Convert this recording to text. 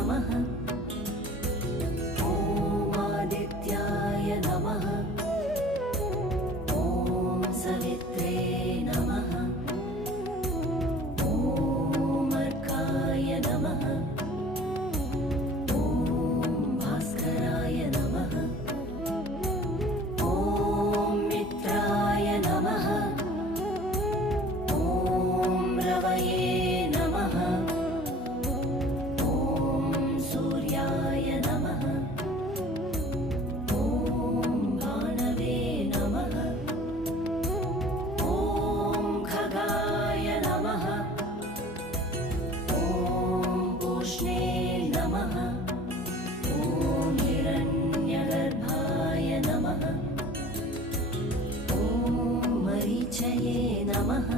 नमः। ॐ आदित्याय नमः। ॐ सवित्रे नमः। ॐ अर्काय नमः। ॐ भास्कराय नमः। ॐ मित्राय नमः। ॐ रवये नमः। ॐ सूर्याय नमः। ॐ भानवे नमः। ॐ खगाय नमः। ॐ पूष्णे नमः। ॐ हिरण्यगर्भाय नमः। ॐ मरीचये नमः।